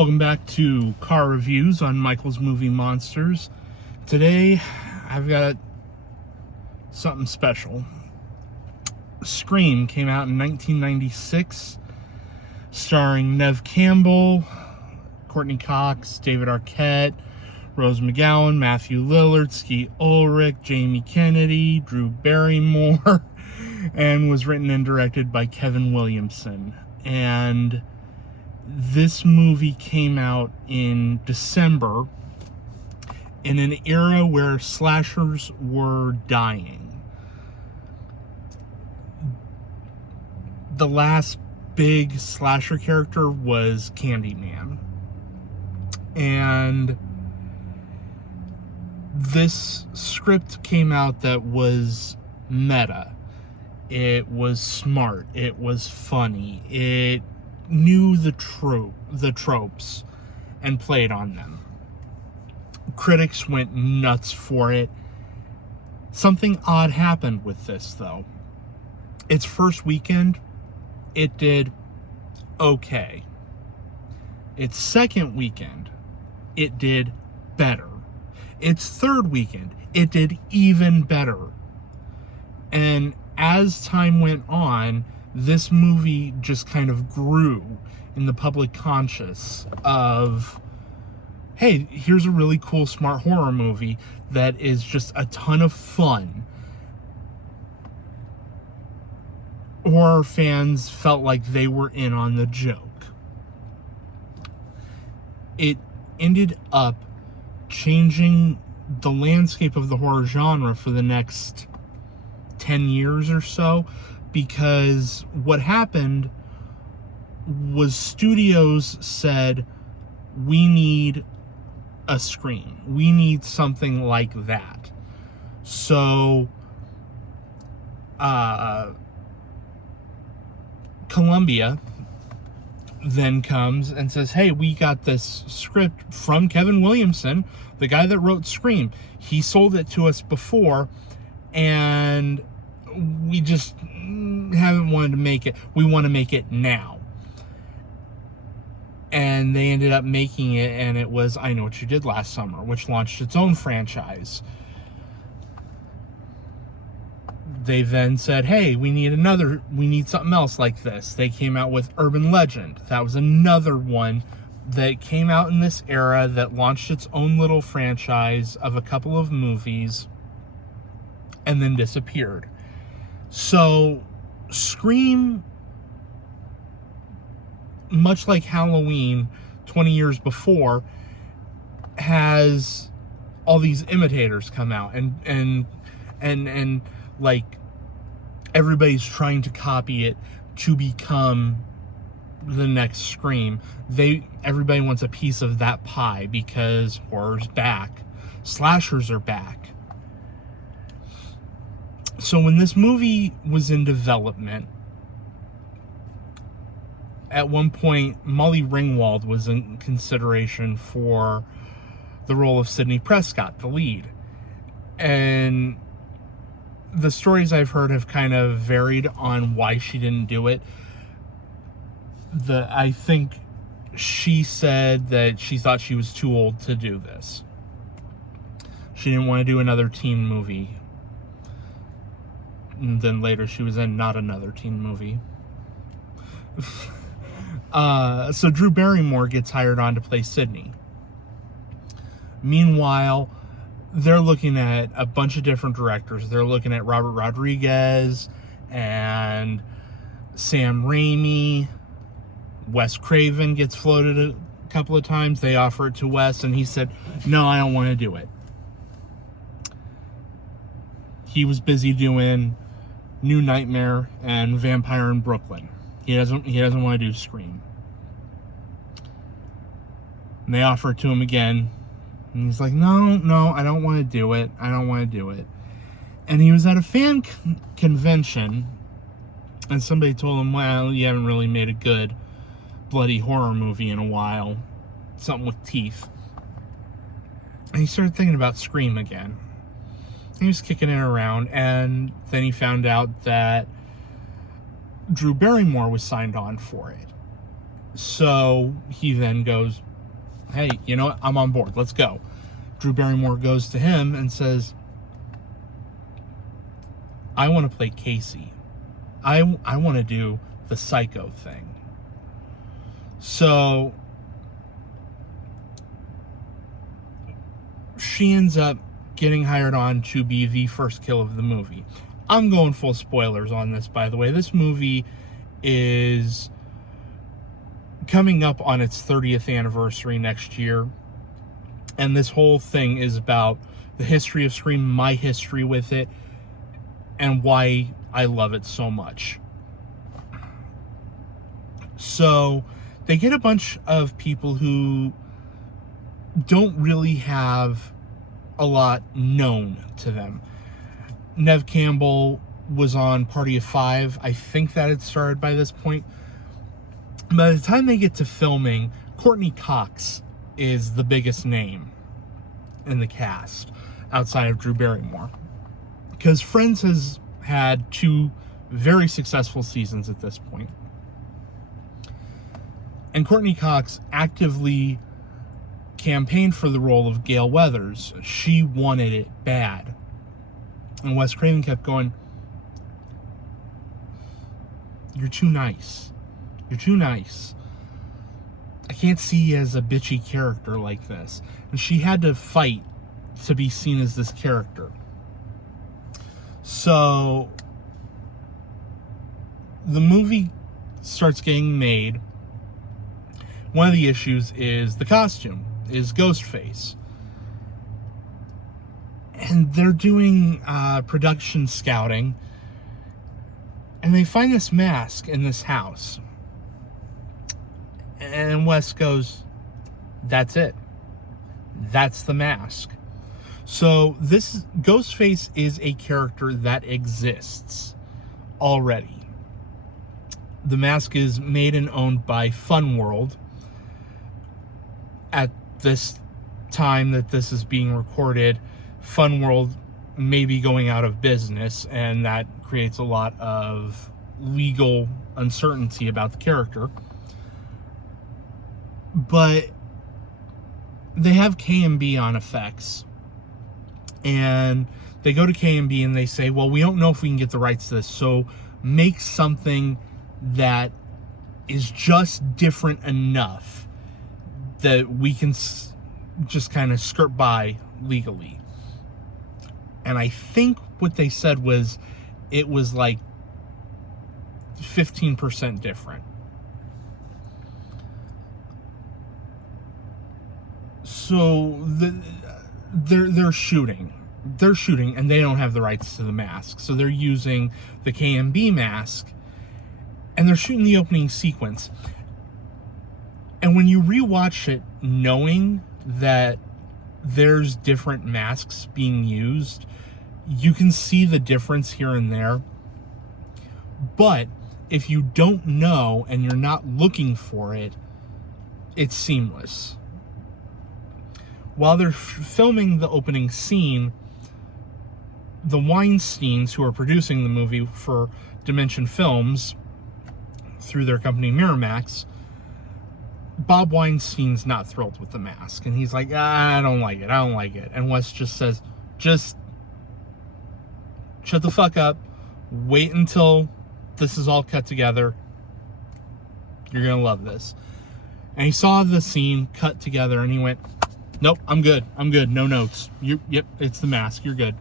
Welcome back to Car Reviews on Michael's Movie Monsters. Today, I've got something special. Scream came out in 1996, starring Neve Campbell, Courtney Cox, David Arquette, Rose McGowan, Matthew Lillard, Skeet Ulrich, Jamie Kennedy, Drew Barrymore, and was written and directed by Kevin Williamson. And this movie came out in December in an era where slashers were dying. The last big slasher character was Candyman. And this script came out that was meta. It was smart. It was funny. It knew the tropes and played on them. Critics went nuts for it. Something odd happened with this, though. Its first weekend, it did okay. Its second weekend, it did better. Its third weekend, it did even better. And as time went on, this movie just kind of grew in the public conscious of, hey, here's a really cool, smart horror movie that is just a ton of fun. Horror fans felt like they were in on the joke. It ended up changing the landscape of the horror genre for the next 10 years or so, because what happened was studios said, we need a Scream. We need something like that. So, Columbia then comes and says, hey, we got this script from Kevin Williamson, the guy that wrote Scream. He sold it to us before, and we just haven't wanted to make it. We want to make it now. And they ended up making it, and it was I Know What You Did Last Summer, which launched its own franchise. They then said, hey, we need something else like this. They came out with Urban Legend. That was another one that came out in this era that launched its own little franchise of a couple of movies and then disappeared. So, Scream, much like Halloween 20 years before, has all these imitators come out and like everybody's trying to copy it to become the next Scream. Everybody wants a piece of that pie because horror's back. Slashers are back. So when this movie was in development, at one point, Molly Ringwald was in consideration for the role of Sidney Prescott, the lead. And the stories I've heard have kind of varied on why she didn't do it. I think she said that she thought she was too old to do this. She didn't want to do another teen movie. And then later she was in not another teen movie. So Drew Barrymore gets hired on to play Sidney. Meanwhile, they're looking at a bunch of different directors. They're looking at Robert Rodriguez and Sam Raimi. Wes Craven gets floated a couple of times. They offer it to Wes, and he said, no, I don't want to do it. He was busy doing New Nightmare and Vampire in Brooklyn. He doesn't want to do Scream. And they offer it to him again. And he's like, no, I don't want to do it. I don't want to do it. And he was at a fan convention, and somebody told him, well, you haven't really made a good bloody horror movie in a while. Something with teeth. And he started thinking about Scream again. He was kicking it around, and then he found out that Drew Barrymore was signed on for it. So he then goes, hey, you know what? I'm on board. Let's go. Drew Barrymore goes to him and says, I want to play Casey. I want to do the psycho thing. So she ends up getting hired on to be the first kill of the movie. I'm going full spoilers on this, by the way. This movie is coming up on its 30th anniversary next year. And this whole thing is about the history of Scream, my history with it, and why I love it so much. So they get a bunch of people who don't really have a lot known to them. Nev Campbell was on Party of Five. I think that had started by this point. By the time they get to filming, Courtney Cox is the biggest name in the cast outside of Drew Barrymore. Because Friends has had 2 very successful seasons at this point. And Courtney Cox actively campaigned for the role of Gale Weathers. She wanted it bad. And Wes Craven kept going, you're too nice. You're too nice. I can't see you as a bitchy character like this. And she had to fight to be seen as this character. So the movie starts getting made. One of the issues is the costume, is Ghostface. And they're doing production scouting, and they find this mask in this house. And Wes goes, that's it. That's the mask. So this Ghostface is a character that exists already. The mask is made and owned by Fun World. At this time that this is being recorded, Fun World may be going out of business, and that creates a lot of legal uncertainty about the character. But they have K&B on effects, and they go to K&B and they say, well, we don't know if we can get the rights to this, so make something that is just different enough that we can just kind of skirt by legally. And I think what they said was it was like 15% different. So they're shooting, and they don't have the rights to the mask. So they're using the K&B mask, and they're shooting the opening sequence. And when you rewatch it, knowing that there's different masks being used, you can see the difference here and there. But if you don't know and you're not looking for it, it's seamless. While they're filming the opening scene, the Weinsteins, who are producing the movie for Dimension Films through their company Miramax, Bob Weinstein's not thrilled with the mask. And he's like, I don't like it. And Wes just says, just shut the fuck up. Wait until this is all cut together. You're going to love this. And he saw the scene cut together and he went, nope, I'm good. No notes. Yep, it's the mask. You're good.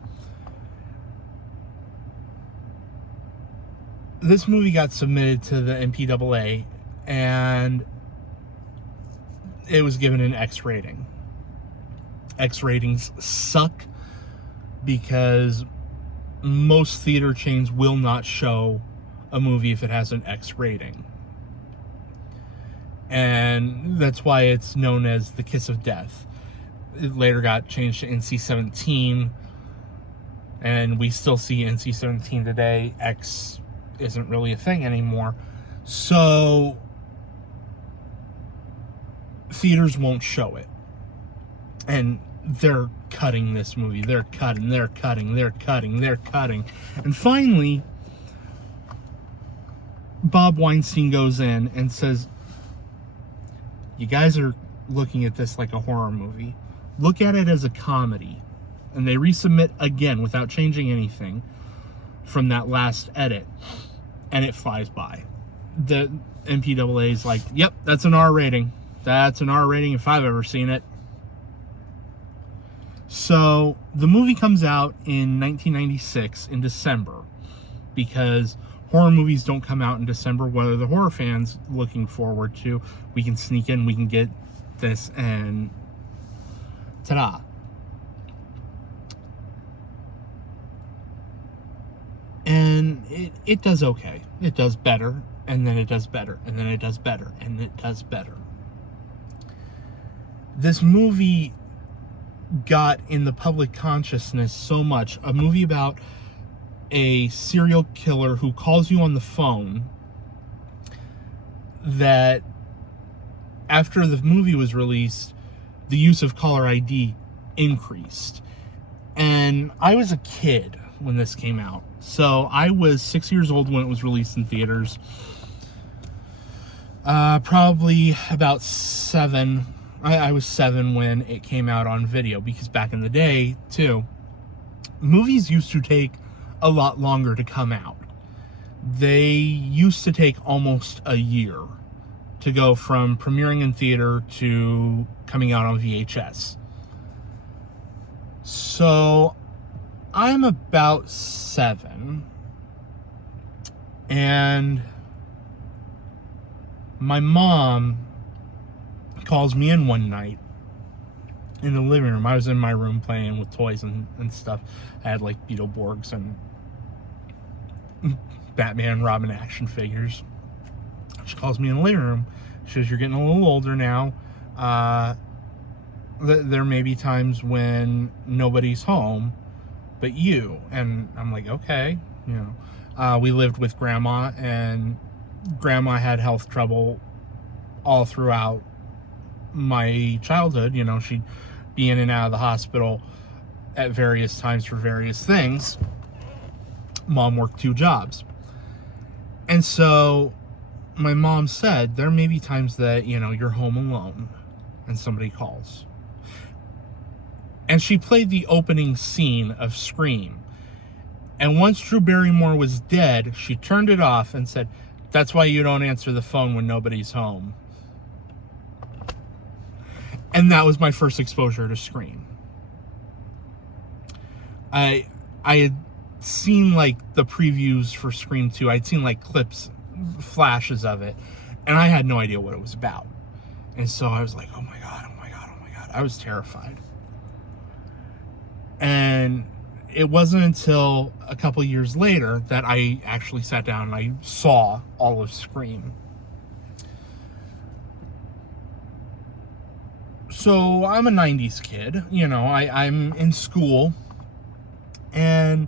This movie got submitted to the MPAA and it was given an X rating. X ratings suck because most theater chains will not show a movie if it has an X rating. And that's why it's known as the Kiss of Death. It later got changed to NC-17, and we still see NC-17 today. X isn't really a thing anymore. So theaters won't show it. And they're cutting this movie. They're cutting. And finally, Bob Weinstein goes in and says, you guys are looking at this like a horror movie. Look at it as a comedy. And they resubmit again without changing anything from that last edit. And it flies by. The MPAA is like, yep, that's an R rating. That's an R rating if I've ever seen it. So the movie comes out in 1996 in December, because horror movies don't come out in December. What are the horror fans looking forward to? We can sneak in, we can get this, and ta-da. And it does okay. It does better, and then it does better, and then it does better, and it does better. This movie got in the public consciousness so much. A movie about a serial killer who calls you on the phone, that after the movie was released, the use of caller ID increased. And I was a kid when this came out. So I was 6 years old when it was released in theaters. Probably about 7. I was 7 when it came out on video, because back in the day, too, movies used to take a lot longer to come out. They used to take almost a year to go from premiering in theater to coming out on VHS. So I'm about 7, and my mom calls me in one night in the living room. I was in my room playing with toys and stuff. I had like Beetleborgs and Batman, Robin action figures. She calls me in the living room. She says, "You're getting a little older now. There may be times when nobody's home but you." And I'm like, okay, you know. We lived with Grandma, and Grandma had health trouble all throughout my childhood. You know, she'd be in and out of the hospital at various times for various things. Mom worked 2 jobs. And so my mom said, there may be times that, you know, you're home alone and somebody calls. And she played the opening scene of Scream. And once Drew Barrymore was dead, she turned it off and said, "That's why you don't answer the phone when nobody's home." And that was my first exposure to Scream. I had seen like the previews for Scream 2. I'd seen like clips, flashes of it, and I had no idea what it was about. And so I was like, oh my God, oh my God, oh my God. I was terrified. And it wasn't until a couple years later that I actually sat down and I saw all of Scream. So I'm a 90s kid, you know, I'm in school, and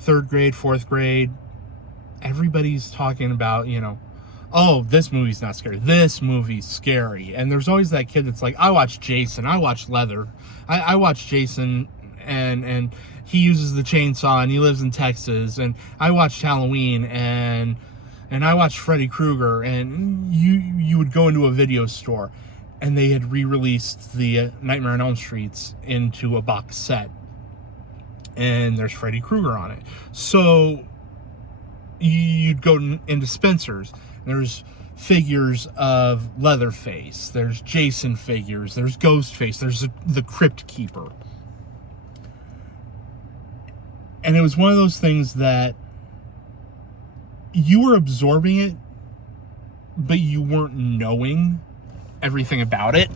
3rd grade, 4th grade, everybody's talking about, you know, oh, this movie's not scary, this movie's scary. And there's always that kid that's like, I watch Jason, I watch Leather, I watch Jason, and he uses the chainsaw, and he lives in Texas, and I watched Halloween, and I watched Freddy Krueger. And you would go into a video store, and they had re-released the Nightmare on Elm Streets into a box set, and there's Freddy Krueger on it. So you'd go into Spencer's, and there's figures of Leatherface, there's Jason figures, there's Ghostface, there's the Crypt Keeper. And it was one of those things that you were absorbing it, but you weren't knowing everything about it.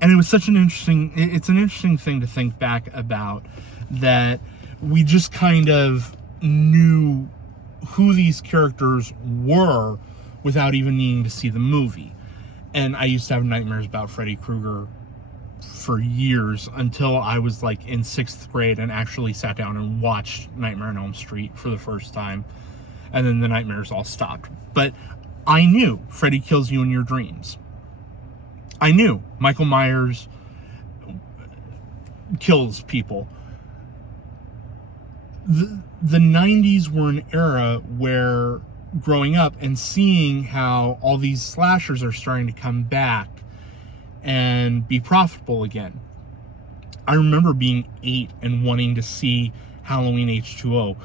And it was such it's an interesting thing to think back about, that we just kind of knew who these characters were without even needing to see the movie. And I used to have nightmares about Freddy Krueger for years, until I was like in 6th grade and actually sat down and watched Nightmare on Elm Street for the first time. And then the nightmares all stopped. But I knew Freddy kills you in your dreams. I knew Michael Myers kills people. The 90s were an era where, growing up and seeing how all these slashers are starting to come back, and be profitable again. I remember being 8 and wanting to see Halloween H2O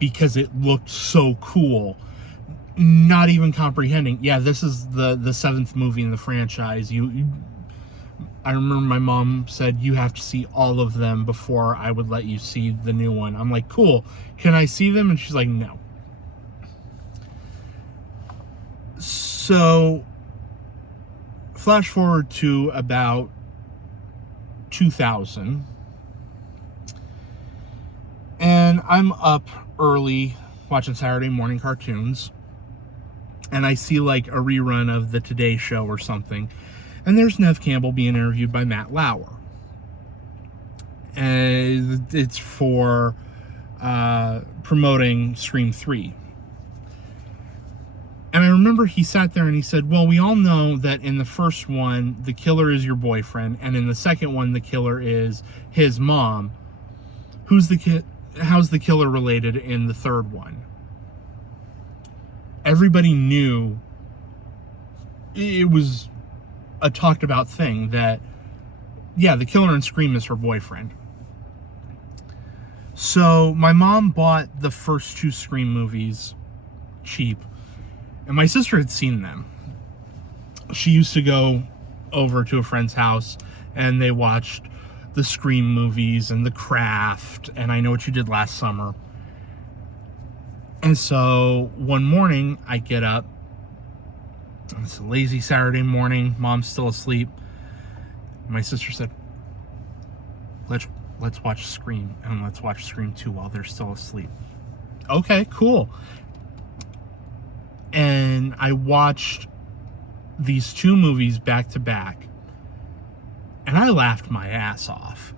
because it looked so cool. Not even comprehending, yeah, this is the 7th movie in the franchise. I remember my mom said, you have to see all of them before I would let you see the new one. I'm like, cool, can I see them? And she's like, no. So, flash forward to about 2000. And I'm up early watching Saturday morning cartoons. And I see like a rerun of the Today Show or something. And there's Nev Campbell being interviewed by Matt Lauer. And it's for promoting Scream 3. And I remember he sat there and he said, well, we all know that in the first one, the killer is your boyfriend. And in the second one, the killer is his mom. How's the killer related in the third one? Everybody knew it was a talked about thing that, yeah, the killer in Scream is her boyfriend. So my mom bought the first 2 Scream movies cheap, and my sister had seen them. She used to go over to a friend's house and they watched the Scream movies and The Craft and I Know What You Did Last Summer. And so one morning I get up. It's a lazy Saturday morning. Mom's still asleep. My sister said, let's watch Scream, and let's watch Scream 2 while they're still asleep. Okay, cool. And I watched these 2 movies back to back, and I laughed my ass off.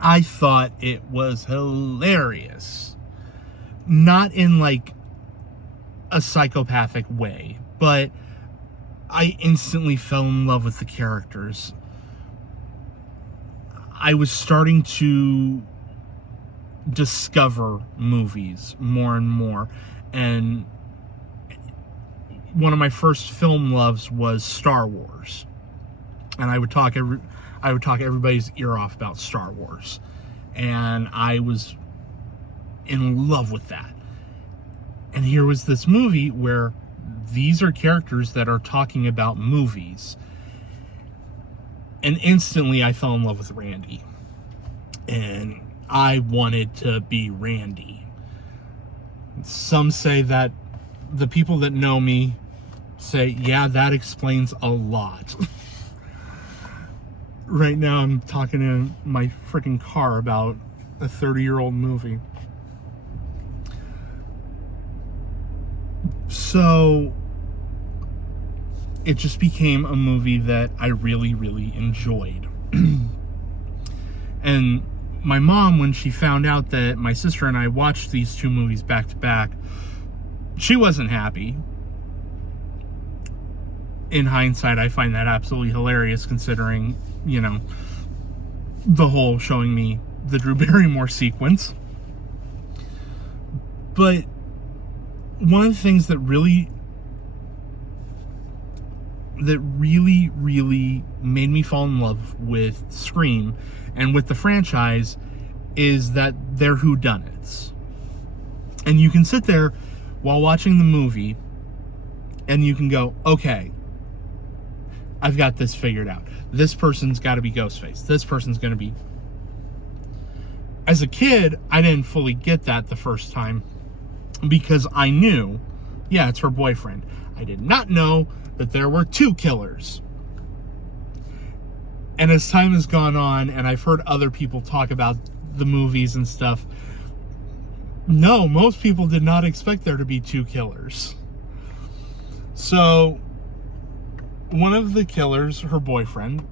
I thought it was hilarious. Not in like a psychopathic way, but I instantly fell in love with the characters. I was starting to discover movies more and more, and one of my first film loves was Star Wars, and I would talk everybody's ear off about Star Wars, and I was in love with that. And here was this movie where these are characters that are talking about movies. And instantly I fell in love with Randy. And I wanted to be Randy. Some say that the people that know me say, yeah, that explains a lot. Right now I'm talking in my freaking car about a 30-year-old movie. So it just became a movie that I really, really enjoyed. And my mom, when she found out that my sister and I watched these 2 movies back to back, she wasn't happy. In hindsight, I find that absolutely hilarious, considering, you know, the whole showing me the Drew Barrymore sequence. But one of the things that really made me fall in love with Scream and with the franchise is that they're whodunits. And you can sit there while watching the movie and you can go, okay, I've got this figured out. This person's got to be Ghostface. This person's going to be... As a kid, I didn't fully get that the first time because I knew, yeah, it's her boyfriend. I did not know that there were 2 killers. And as time has gone on, and I've heard other people talk about the movies and stuff, no, most people did not expect there to be 2 killers. So, one of the killers, her boyfriend,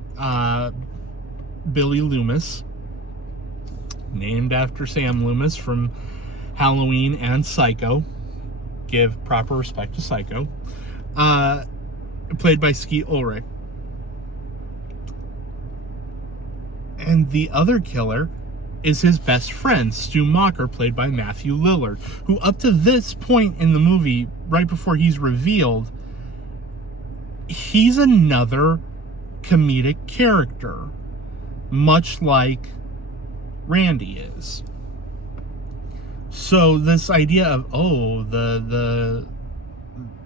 Billy Loomis, named after Sam Loomis from Halloween and Psycho, give proper respect to Psycho, played by Skeet Ulrich. And the other killer is his best friend, Stu Macher, played by Matthew Lillard, who up to this point in the movie, right before he's revealed, he's another comedic character, much like Randy is. So this idea of, the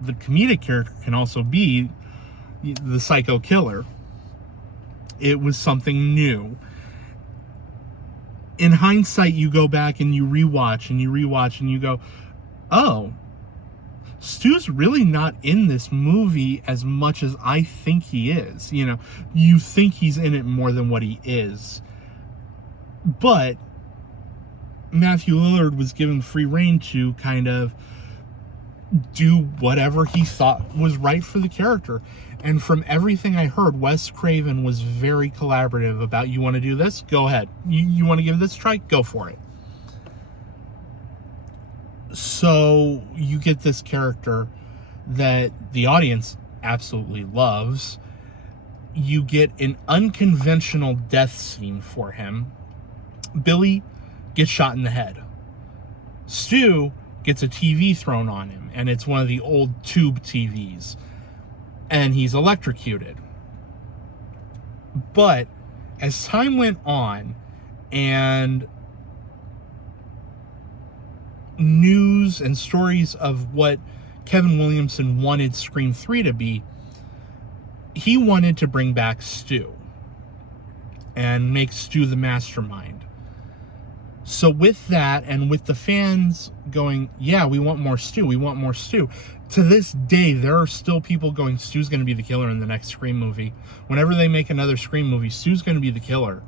comedic character can also be the psycho killer, it was something new. In hindsight, you go back and you rewatch and you go, oh, Stu's really not in this movie as much as I think he is. You know, you think he's in it more than what he is. But Matthew Lillard was given free rein to kind of do whatever he thought was right for the character. And from everything I heard, Wes Craven was very collaborative about, you want to do this? Go ahead. You want to give this a try? Go for it. So you get this character that the audience absolutely loves. You get an unconventional death scene for him. Billy gets shot in the head. Stu gets a TV thrown on him, and it's one of the old tube TVs, and he's electrocuted. But as time went on and news and stories of what Kevin Williamson wanted Scream 3 to be, he wanted to bring back Stu and make Stu the mastermind. So with that, and with the fans going, yeah, we want more Stu, to this day, there are still people going, Stu's going to be the killer in the next Scream movie. Whenever they make another Scream movie, Stu's going to be the killer.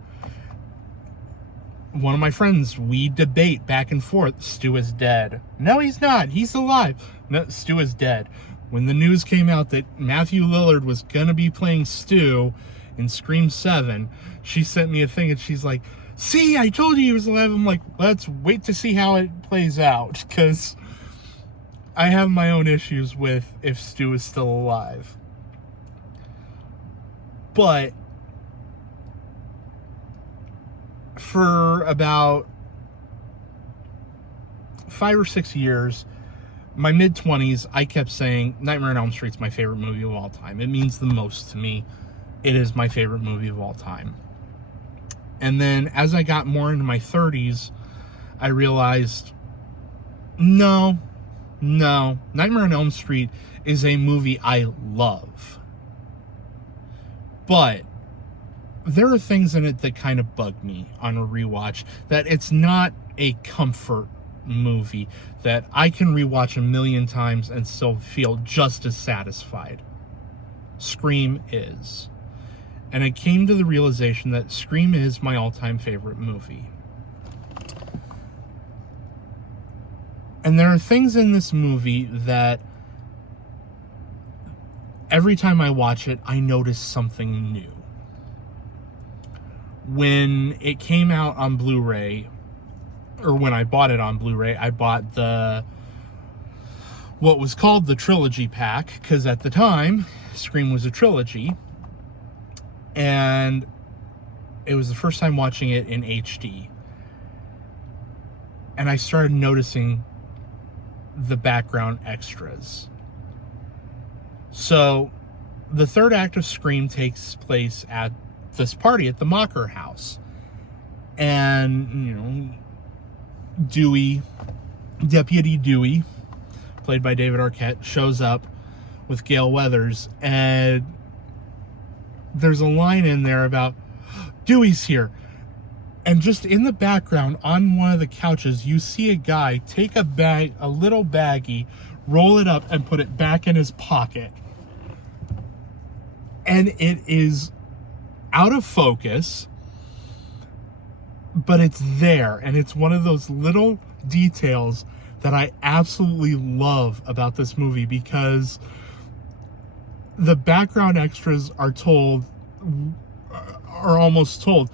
One of my friends, we debate back and forth, Stu is dead. No, he's not. He's alive. No, Stu is dead. When the news came out that Matthew Lillard was going to be playing Stu in Scream 7, she sent me a thing and she's like, see, I told you he was alive. I'm like, let's wait to see how it plays out, because I have my own issues with if Stu is still alive. But for about 5 or 6 years, my mid-20s, I kept saying Nightmare on Elm Street's my favorite movie of all time. It means the most to me. It is my favorite movie of all time. And then as I got more into my 30s, I realized, no, Nightmare on Elm Street is a movie I love. But there are things in it that kind of bug me on a rewatch, that it's not a comfort movie that I can rewatch a million times and still feel just as satisfied. Scream is. And I came to the realization that Scream is my all-time favorite movie. And there are things in this movie that every time I watch it, I notice something new. When it came out on Blu-ray, or when I bought it on Blu-ray, I bought what was called the trilogy pack, because at the time, Scream was a trilogy. And it was the first time watching it in HD. And I started noticing the background extras. So, the third act of Scream takes place at this party at the Mocker house. And, Deputy Dewey, played by David Arquette, shows up with Gale Weathers, and there's a line in there about, Dewey's here. And just in the background, on one of the couches, you see a guy take a little baggie, roll it up, and put it back in his pocket. And it is out of focus, but it's there. And it's one of those little details that I absolutely love about this movie, because the background extras are almost told,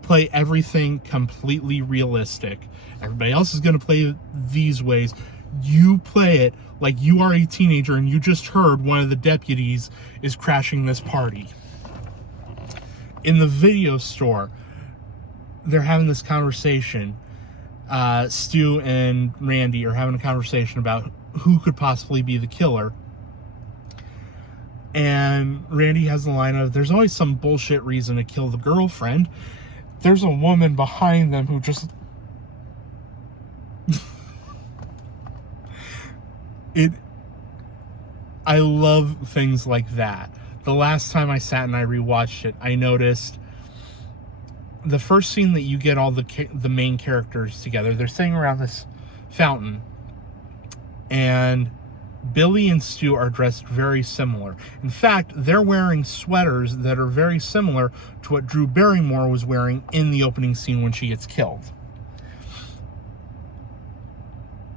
play everything completely realistic. Everybody else is going to play these ways. You play it like you are a teenager and you just heard one of the deputies is crashing this party. In the video store, they're having this conversation. Stu and Randy are having a conversation about who could possibly be the killer. And Randy has the line of, there's always some bullshit reason to kill the girlfriend. There's a woman behind them who just... I love things like that. The last time I sat and I rewatched it, I noticed the first scene that you get all the main characters together. They're sitting around this fountain, and Billy and Stu are dressed very similar. In fact, they're wearing sweaters that are very similar to what Drew Barrymore was wearing in the opening scene when she gets killed.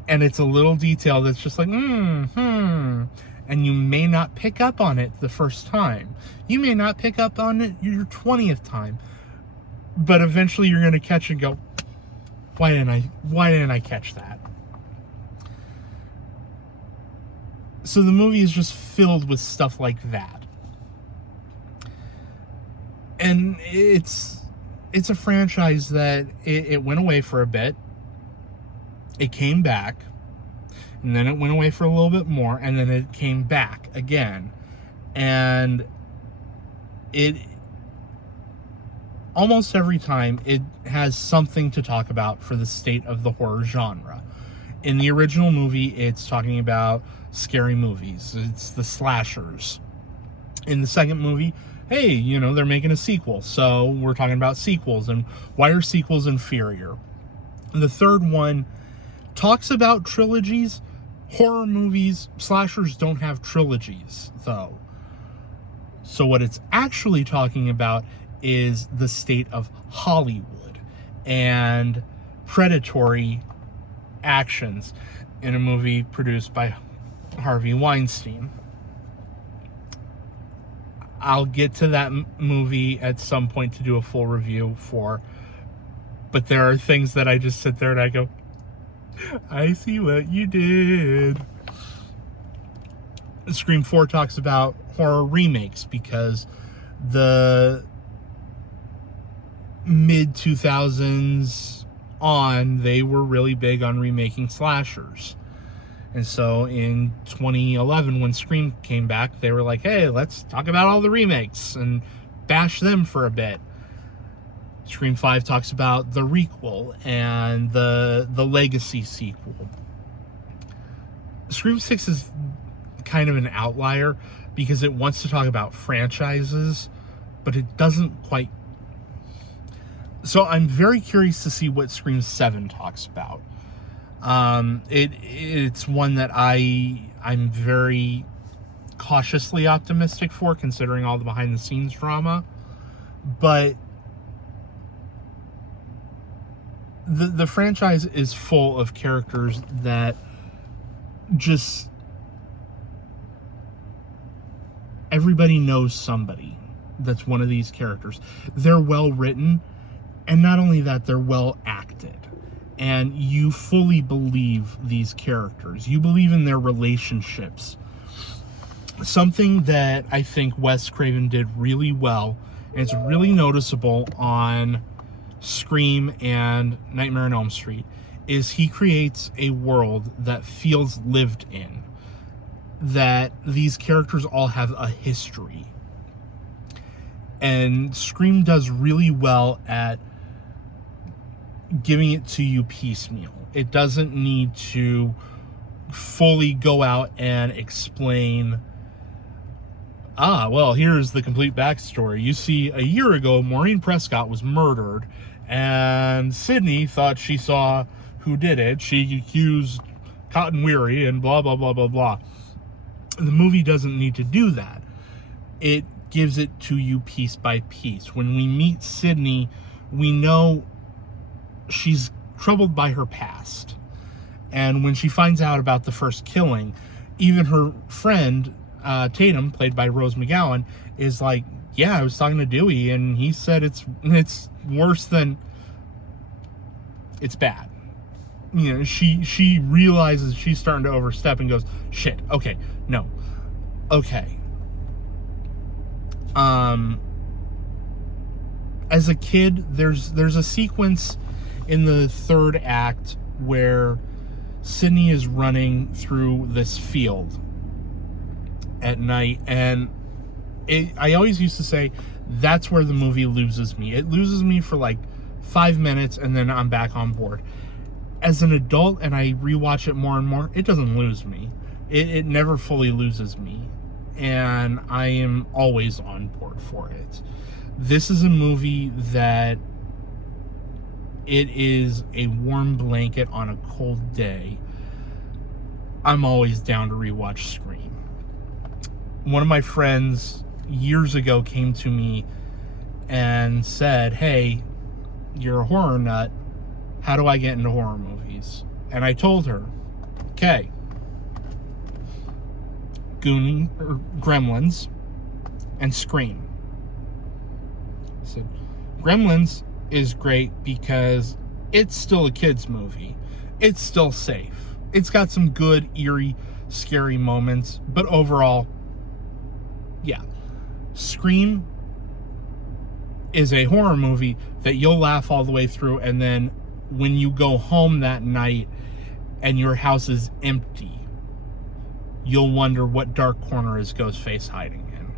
And it's a little detail that's just like, and you may not pick up on it the first time. You may not pick up on it your 20th time. But eventually you're going to catch it and go, why didn't I catch that? So the movie is just filled with stuff like that. And it's a franchise that it went away for a bit. It came back. And then it went away for a little bit more. And then it came back again. And it... almost every time it has something to talk about for the state of the horror genre. In the original movie, it's talking about scary movies. It's the slashers. In the second movie, hey, they're making a sequel. So we're talking about sequels and why are sequels inferior? The third one talks about trilogies. Horror movies, slashers don't have trilogies, though. So what it's actually talking about is the state of Hollywood and predatory actions in a movie produced by Harvey Weinstein. I'll get to that movie at some point to do a full review for, but there are things that I just sit there and I go, I see what you did. Scream 4 talks about horror remakes because the mid-2000s on, they were really big on remaking slashers. And so in 2011, when Scream came back, they were like, hey, let's talk about all the remakes and bash them for a bit. Scream 5 talks about the requel and the legacy sequel. Scream 6 is kind of an outlier because it wants to talk about franchises, but it doesn't quite. So I'm very curious to see what Scream 7 talks about. It's one that I'm very cautiously optimistic for, considering all the behind the scenes drama. But the franchise is full of characters that just everybody knows somebody that's one of these characters. They're well written, and not only that, they're well acted. And you fully believe these characters. You believe in their relationships. Something that I think Wes Craven did really well, and it's really noticeable on Scream and Nightmare on Elm Street, is he creates a world that feels lived in. That these characters all have a history. And Scream does really well at giving it to you piecemeal. It doesn't need to fully go out and explain, well, here's the complete backstory. You see, a year ago, Maureen Prescott was murdered, and Sydney thought she saw who did it. She accused Cotton Weary, and blah, blah, blah, blah, blah. The movie doesn't need to do that. It gives it to you piece by piece. When we meet Sydney, we know she's troubled by her past. And when she finds out about the first killing, even her friend, Tatum, played by Rose McGowan, is like, yeah, I was talking to Dewey, and he said it's worse than... it's bad. She realizes she's starting to overstep and goes, shit, okay, no. Okay. As a kid, there's a sequence in the third act where Sydney is running through this field at night, and I always used to say that's where the movie loses me. It loses me for like 5 minutes and then I'm back on board. As an adult and I rewatch it more and more, it doesn't lose me. It never fully loses me. And I am always on board for it. This is a movie that it is a warm blanket on a cold day. I'm always down to rewatch Scream. One of my friends years ago came to me and said, "Hey, you're a horror nut. How do I get into horror movies?" And I told her, "Okay, Gremlins and Scream." I said, Gremlins is great because it's still a kid's movie. It's still safe. It's got some good, eerie, scary moments, but overall, yeah. Scream is a horror movie that you'll laugh all the way through, and then when you go home that night and your house is empty, you'll wonder what dark corner is Ghostface hiding in.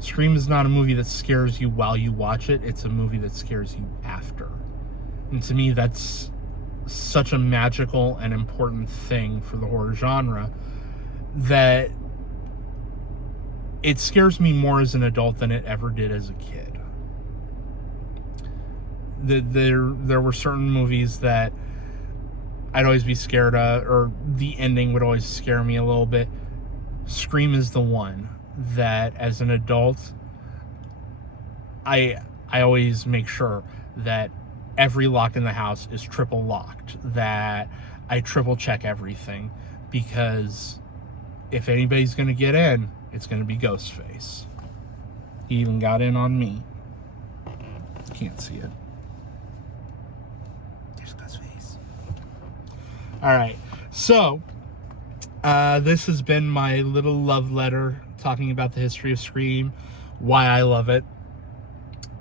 Scream is not a movie that scares you while you watch it. It's a movie that scares you after. And to me, that's such a magical and important thing for the horror genre that it scares me more as an adult than it ever did as a kid. There were certain movies that I'd always be scared of, or the ending would always scare me a little bit. Scream is the one that, as an adult, I always make sure that every lock in the house is triple locked, that I triple check everything, because if anybody's going to get in, it's going to be Ghostface. He even got in on me. Can't see it. There's Ghostface. Alright, so this has been my little love letter talking about the history of Scream, why I love it.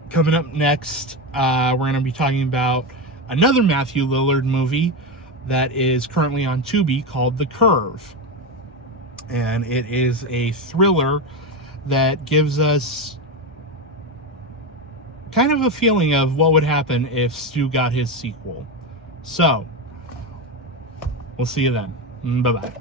Coming up next, we're going to be talking about another Matthew Lillard movie that is currently on Tubi called The Curve. And it is a thriller that gives us kind of a feeling of what would happen if Stu got his sequel. So, we'll see you then. Bye-bye.